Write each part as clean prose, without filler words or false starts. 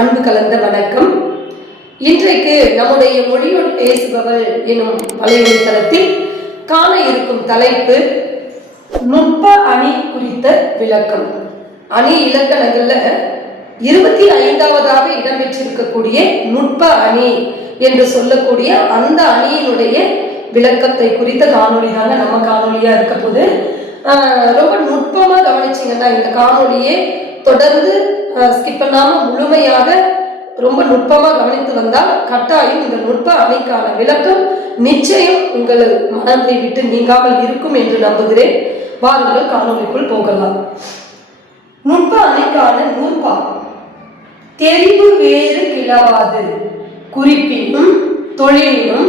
அன்பு கலந்த வணக்கம். இன்றைக்கு நம்முடைய மொழியோடு பேசுபவள் எனும் வலைத்தளத்தில் காண இருக்கும் தலைப்பு நுட்ப அணி குறித்த விளக்கம். அணி இலக்கணங்கள்ல 25வது இடம்பெற்றிருக்கக்கூடிய நுட்ப அணி என்று சொல்லக்கூடிய அந்த அணியினுடைய விளக்கத்தை குறித்த காணொலி தாங்க நம்ம காணொலியா இருக்க போது. ரொம்ப நுட்பமா கவனிச்சிங்கன்னா இந்த காணொலியை தொடர்ந்து ஸ்கிப் பண்ணாம முழுமையாக ரொம்ப நுட்பமா கவனித்து வந்தால் கட்டாயம் இந்த நுட்ப அணிக்கான விளக்கம் நிச்சயம் உங்கள் மனதை விட்டு நீங்காமல் இருக்கும் என்று நம்புகிறேன். வாருங்கள் காணொலிக்குள் போகலாம். நுட்ப அணிக்கான நூற்பா: தெரிவு வேறு கிளவாது, குறிப்பினும் தொழிலினும்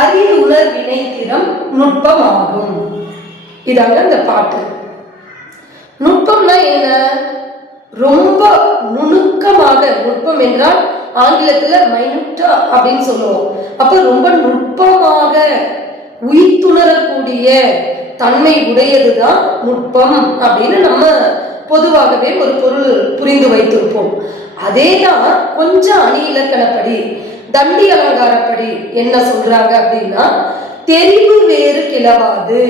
அறிவுணர் வினைத்திறம் நுட்பமாகும். இதாங்க இந்த பாட்டு. நுட்பம்னா என்ன? ரொம்ப நுணுக்கமாக. நுட்பம் என்றால் ஆங்கிலத்துல மைனூட்டா அப்படின்னு சொல்லுவோம். அப்ப ரொம்ப நுட்பமாக உயிர்த்துணரக்கூடிய தன்மை உடையதுதான் நுட்பம் அப்படின்னு நம்ம பொதுவாகவே ஒரு பொருள் புரிந்து வைத்திருப்போம். அதேதான் கொஞ்சம் அணி இலக்கணப்படி தண்டி அலங்காரப்படி என்ன சொல்றாங்க அப்படின்னா, தெரிவு வேறு கிளவாது.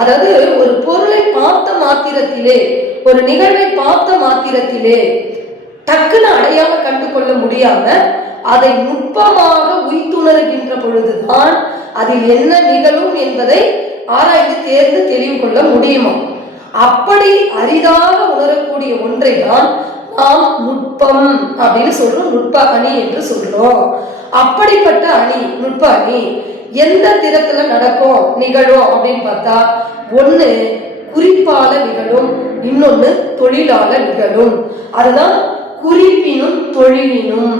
அதாவது ஒரு பொருளை பார்த்த மாத்திரத்திலே, ஒரு நிகழ்வை பார்த்த மாத்திரத்திலே டக்குன்னு அடையாளம் கண்டு கொள்ள முடியாம அதை நுட்பமாக உய்த்துணர்கின்ற பொழுதுதான் அதில் என்ன நிகழும் என்பதை ஆராய்ந்து தேர்ந்து தெளிவு கொள்ள முடியுமா. அப்படி அரிதாக உணரக்கூடிய ஒன்றை தான் நாம் நுட்பம் அப்படின்னு சொல்றோம், நுட்ப அணி என்று சொல்றோம். அப்படிப்பட்ட அணி நுட்ப அணி எந்த திறத்துல நடக்கும் நிகழும் அப்படின்னு பார்த்தா, ஒண்ணு குறிப்பால நிகழும், இன்னொன்னு தொழிலால நிகழும். அதுதான் குறிப்பினும் தொழிலினும்.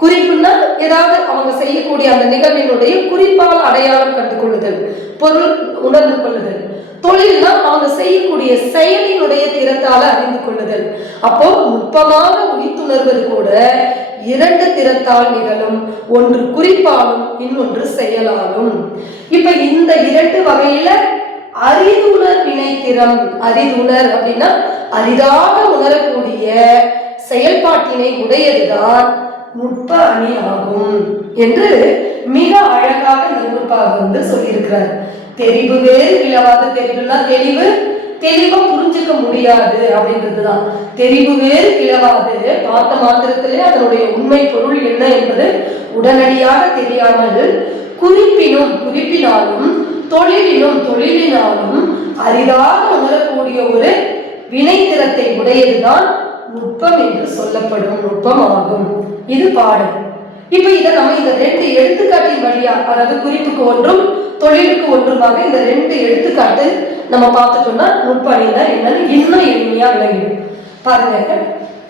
குறிப்புன்னா ஏதாவது அவங்க செய்யக்கூடிய அந்த நிகழ்வினுடைய குறிப்பால் அடையாளம் கண்டு கொள்ளுதல், பொருள் உணர்ந்து கொள்ளுதல். தொழில்னா அவங்க செய்யக்கூடிய செயலினுடைய திறத்தால அறிந்து கொள்ளுதல். அப்போ நுட்பமாக உயிர்த்துணர்வது கூட இரண்டு திறத்தால் நிகழும், ஒன்று குறிப்பாலும் இன்னொன்று செயலாலும். இப்ப இந்த இரண்டு வகையில அறிதுணர் வினைத்திறம், அறிதுணர் அப்படின்னா அரிதாக உணரக்கூடிய செயல்பாட்டினை உடையதுதான் நுட்ப அணி ஆகும் என்று மிக அழகாக இந்த நூற்பாக சொல்லியிருக்கிறார். தெரிவு வேறு கிளவாது. தெரிவுனா தெளிவு, தெளிவா புரிஞ்சுக்க முடியாது அப்படின்றதுதான் தெரிவு வேறு கிளவாது. பார்த்த மாத்திரத்திலே அதனுடைய உண்மை பொருள் என்ன என்பது உடனடியாக தெரியாமல் குறிப்பினும் குறிப்பினாலும் தொழிலினும் தொழிலினாலும் அரிதாக உணரக்கூடிய ஒரு வினைத்திறத்தை உடையதுதான் நுட்பம் என்று சொல்லப்படும் நுட்பம் ஆகும். இது பாடம். இப்ப இதை நம்ம இந்த ரெண்டு எடுத்துக்காட்டின் வழியா, அதாவது குறிப்புக்கு ஒன்றும் தொழிலுக்கு ஒன்றுமாக இந்த ரெண்டு எடுத்துக்காட்டு நம்ம பார்த்துட்டோம்னா நுட்ப அணினா என்னன்னு இன்னும் எளிமையா விளங்கிடும். பாருங்க,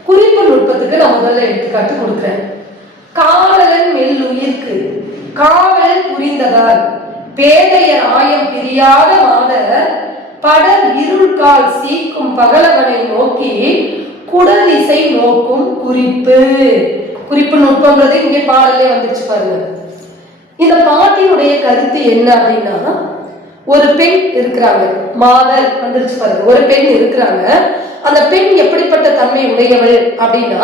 குறிப்பு நுட்பத்துக்கு நான் முதல்ல எடுத்துக்காட்டு கொடுக்குறேன். காவலன் மெல்லுயிர்க்கு காவல் புரிந்ததால் பேதையர் ஆயம் பிரியாத மாதர் படர் இருள்கால் சீக்கும் பகலவனை நோக்கி குடல் இசை நோக்கும் குறிப்பு. குறிப்பு நுட்பங்கிறது இங்கே பாடலே வந்துருச்சு பாருங்க. இந்த பாட்டினுடைய கருத்து என்ன அப்படின்னா, ஒரு பெண் இருக்கிறாங்க, மாதர் வந்துருச்சு பாருங்க, ஒரு பெண் இருக்கிறாங்க. அந்த பெண் எப்படிப்பட்ட தன்மை உடையவள் அப்படின்னா,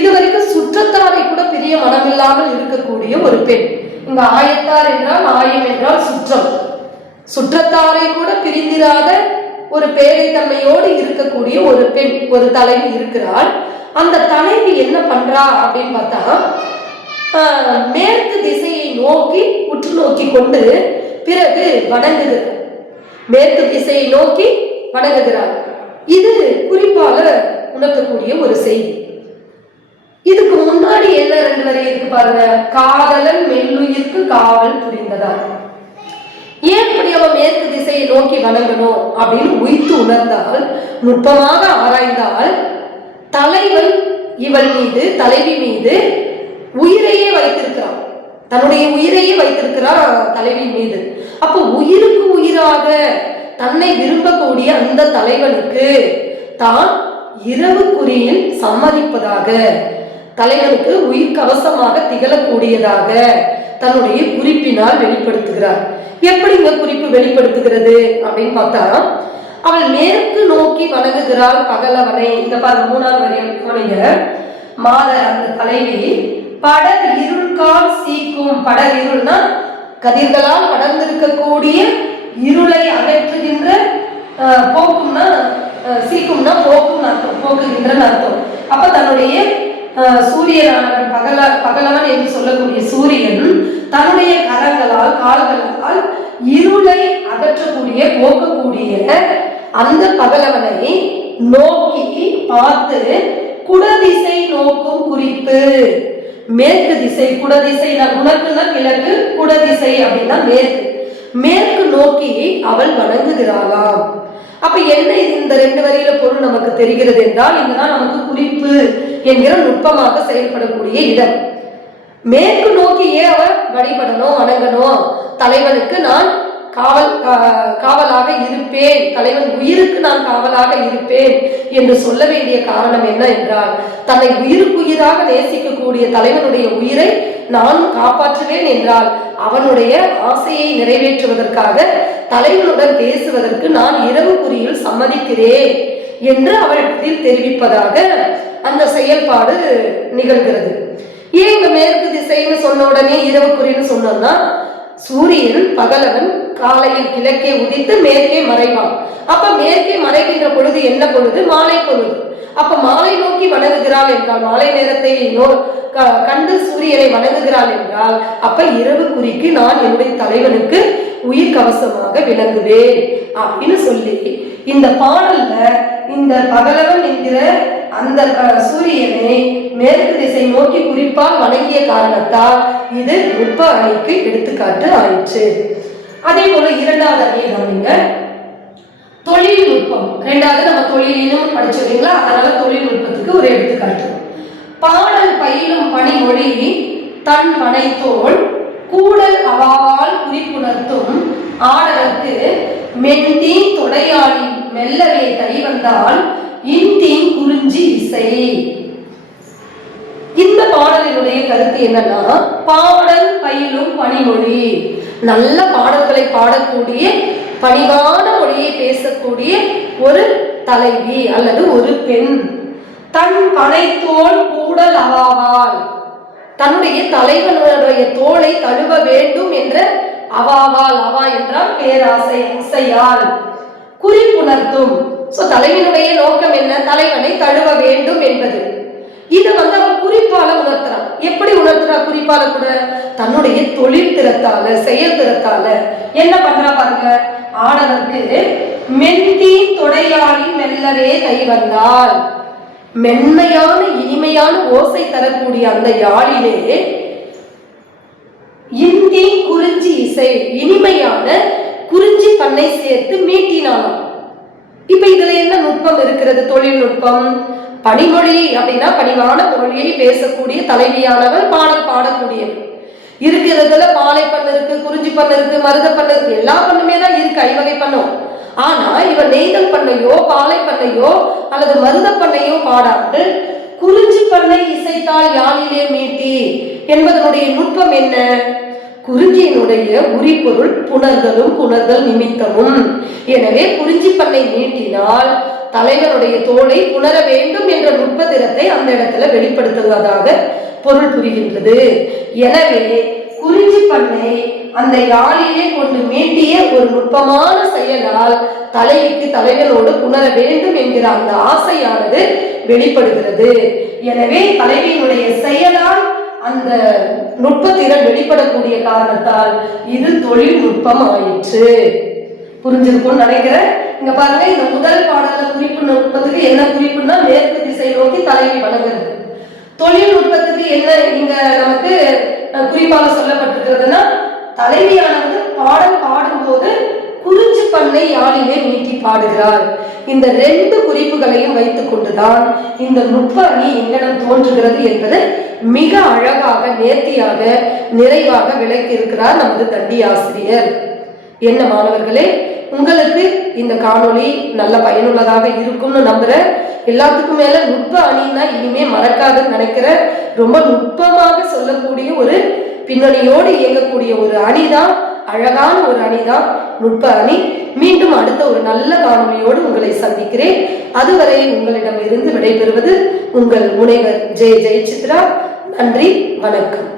இதுவரைக்கும் சுற்றத்தாரை கூட பிரிய மனமில்லாமல் இருக்கக்கூடிய ஒரு பெண். இங்க ஆயத்தார் என்றால், ஆயம் என்றால் சுற்றம், சுற்றத்தாரை கூட பிரிந்திராத ஒரு பேதைத்தன்மையோடு இருக்கக்கூடிய ஒரு பெண், ஒரு தலைவி இருக்கிறாள். அந்த தலைவி என்ன பண்றா அப்படின்னு பார்த்தா, மேற்கு திசையை நோக்கி உற்று நோக்கி கொண்டு பிறகு வணங்குகிறார். மேற்கு திசையை நோக்கி வணங்குகிறார். இது குறிப்பாக உணர்த்தக்கூடிய ஒரு செய்தி. இதுக்கு முன்னாடி என்ன ரெண்டு வரை இருக்கு பாருங்க. காதலன் மெல்லுயிர்க்கு காவல் புரிந்ததால். ஏன் இப்படி அவன் மேற்கு திசையை நோக்கி வணங்கணும் அப்படின்னு உய்த்து உணர்ந்தால், நுட்பமாக ஆராய்ந்தால், தலைவன் இவள் மீது, தலைவி மீது உயிரையே வைத்திருக்கிறான், தன்னுடைய உயிரையே வைத்திருக்கிறான் தலைவி மீது. அப்போ உயிருக்கு உயிராக தன்னை விரும்பக்கூடிய அந்த தலைவனுக்கு தான் இரவுக்குறியில் சம்மதிப்பதாக, தலைவனுக்கு உயிர் கவசமாக திகழக்கூடியதாக தன்னுடைய குறிப்பினால் வெளிப்படுத்துகிறார். எப்படி இந்த குறிப்பு வெளிப்படுத்துகிறது அப்படின்னு பார்த்தா, அவள் மேற்கு நோக்கி வணங்குகிறாள் பகலவனை. இந்த பாருங்க, 3வது வரியை மாதர் அந்த தலைவி படர் இருள்கால் சீக்கும். படர் இருள்னா கதிர்களால் படர்ந்திருக்கக்கூடிய இருளை அகற்றுகின்ற, போக்கும்னா சீக்கும்னா போக்கும் அர்த்தம், போக்குகின்றன்னு அர்த்தம். அப்ப தன்னுடைய சூரியனானவன் பகலவன் என்று சொல்லக்கூடிய சூரியன் தன்னுடைய கரங்களால் கால்களால் இருளை அகற்றக்கூடிய போக்கக்கூடிய அந்த பகலவனை நோக்கி பார்த்து குடதிசை நோக்கும் குறிப்பு. மேற்கு திசை, குடதிசை குணக்குன்னா கிழக்கு, குடதிசை அப்படின்னா மேற்கு. மேற்கு நோக்கி அவள் வணங்குகிறாளாம். அப்ப என்ன இந்த 2 வரியில பொருள் நமக்கு தெரிகிறது என்றால், இதுதான் நமக்கு குறிப்பு என்கிற நுட்பமாக செயல்படக்கூடிய இடம். மேற்கு நோக்கியே அவர் வழிபடணும், வணங்கணும். தலைவனுக்கு நான் காவலாக இருப்பேன், தலைவன் உயிருக்கு நான் காவலாக இருப்பேன் என்று சொல்ல வேண்டிய காரணம் என்ன என்றால், தன்னை உயிருக்குயிராக நேசிக்கக்கூடிய தலைவனுடைய உயிரை நான் காப்பாற்றுவேன் என்றால் அவனுடைய ஆசையை நிறைவேற்றுவதற்காக தலைவனுடன் பேசுவதற்கு நான் இரவு குறியில் சம்மதிக்கிறேன் என்று அவளிடத்தில் தெரிவிப்பதாக அந்த செயல்பாடு நிகழ்கிறது. ஏன் இங்க மேற்கு திசைன்னு சொன்ன உடனே இரவு குறின்னு சொன்னோம்னா, சூரியன் பகலவன் காலையில் கிழக்கே உதித்து மேற்கே மறைவான். அப்ப மேற்கே மறைகின்ற பொழுது என்ன பொழுது? மாலை பொழுது. அப்ப மாலை நோக்கி வணங்குகிறாள் என்றால், மாலை நேரத்தை கண்டு சூரியனை வணங்குகிறாள் என்றால், அப்ப இரவு குறிக்கு நான் என்னுடைய தலைவனுக்கு உயிர் கவசமாக விளங்குவேன் அப்படின்னு சொல்லி இந்த பாடல்ல இந்த பகலவன் என்கிற அந்த சூரியனை மேற்கு திசை நோக்கி குறிப்பால் வணங்கிய காரணத்தால் இது நுட்ப அணிக்கு எடுத்துக்காட்டு ஆயிற்று. அதே போல 2வது அணியை கவனிங்க, தொழில்நுட்பம். 2வது நம்ம தொழிலும் படிச்சிருக்கீங்களா, அதனால தொழில்நுட்பத்துக்கு ஒரு எடுத்துக்காட்டு. பாடல் பயிலும் பணிமொழி தன் பனைத்தோள் கூடல் அவாவால் குறிப்புணர்த்தும் ஆடலுக்கு மென்தீ தொடையாளி மெல்லவே தைவந்தால் இன்தீன் குறிஞ்சி இசை. இந்த பாடலினுடைய கருத்து என்னன்னா, பாடல் பயிலும் பணிமொழி, நல்ல பாடல்களை பாடக்கூடிய பணிவான மொழியை பேசக்கூடிய ஒரு தலைவி அல்லது ஒரு பெண் தன் பனைத்தோள் கூடல் அவாவால், தன்னுடைய தலைவனுடைய தோளை தழுவ வேண்டும் என்ற அவாவால், அவா என்றால் பேராசை, இசையால் குறிப்புணர்த்தும். தலைவனுடைய நோக்கம் என்ன? தலைவனை தழுவ வேண்டும் என்பது. இதை அவன் குறிப்பால உணர்த்துறான். எப்படி உணர்த்துறா? குறிப்பால கூட தன்னுடைய தொழில் திறத்தால, செயல் திறத்தால என்ன பண்றா பாருங்க. ஆடவருக்கு மென்தி தொடையாளி மெல்லவே கை வந்தால், மென்மையான இனிமையான ஓசை தரக்கூடிய அந்த யாழிலே இந்தி குறிஞ்சி இசை, இனிமையான குறிஞ்சி பண்ணை சேர்த்து மீட்டினாலும். இப்ப இதுல என்ன நுட்பம் இருக்கிறது? தொழில்நுட்பம். பணிமொழி அப்படின்னா பணிவான மொழியை பேசக்கூடிய தலைவியானவர் பாடல் பாடக்கூடியவர். இருக்கிறதுல பாலை பண்ணு இருக்கு, குறிஞ்சி பண்ணு இருக்கு, மருத பண்ணு இருக்கு, எல்லா பண்ணுமே தான் இருக்கு, ஐவகை பண்ணும். ஆனா இவன் நெய்தல் பண்ணையோ பாலை பண்ணையோ அல்லது மருத பண்ணையோ பாடாது குறிஞ்சி பண்ணை இசைத்தால் யாழிலே மீட்டி என்பதனுடைய நுட்பம் என்ன? குறிஞ்சியினுடைய உரிபொருள் புணர்தலும் புணர்தல் நிமித்தமும். எனவே குறிஞ்சி பண்ணை நீட்டினால் தலைவனுடைய தோளை புணர வேண்டும் என்ற நுட்பத்திரத்தை அந்த இடத்துல வெளிப்படுத்துவதாக பொருள் புரிகின்றது. எனவே குறிஞ்சி பண்ணை அந்த யாழிலே கொண்டு மீட்டிய ஒரு நுட்பமான செயலால் தலைவிக்கு தலைவனோடு புணர வேண்டும் என்கிற அந்த ஆசையானது வெளிப்படுகிறது. எனவே தலைவியினுடைய செயலால் அந்த நுட்பத்திறன் வெளிப்படக்கூடிய காரணத்தால் இது தொழில்நுட்பம் ஆயிற்று. புரிஞ்சிருக்கும்னு நினைக்கிறேன். இங்க பாருங்க, இந்த முதல் பாடல குறிப்பு நுட்பத்துக்கு என்ன குறிப்புன்னா மேற்கு திசை நோக்கி தலைவி வணங்குறது. தொழில்நுட்பத்துக்கு என்ன இங்க நமக்கு குறிப்பாக சொல்லப்பட்டிருக்கிறதுனா, தலைவியானது பாடல் பாடும்போது குறிஞ்சி பண்ணை யாழிலே மீட்டி பாடுகிறார். இந்த 2 குறிப்புகளையும் வைத்துக் கொண்டுதான் இந்த நுட்ப அணி எங்கனம் தோன்றுகிறது என்பதை மிக அழகாக, நேர்த்தியாக, நிறைவாக விளக்கி இருக்கிறார் நமது தண்டி ஆசிரியர். என்ன மாணவர்களே, உங்களுக்கு இந்த காணொளி நல்ல பயனுள்ளதாக இருக்கும்னு நம்புறேன். எல்லாத்துக்கும் மேல நுட்ப அணின்னா இனிமே மறக்காதுன்னு நினைக்கிறேன். ரொம்ப நுட்பமாக சொல்லக்கூடிய ஒரு பின்னணியோடு இயங்கக்கூடிய ஒரு அணிதான், அழகான ஒரு அணிதான் நுட்ப அணி. மீண்டும் அடுத்த ஒரு நல்ல காணொளியோடு உங்களை சந்திக்கிறேன். அதுவரை உங்களிடம் இருந்து விடைபெறுவது உங்கள் முனைவர் ஜெயசித்ரா. நன்றி, வணக்கம்.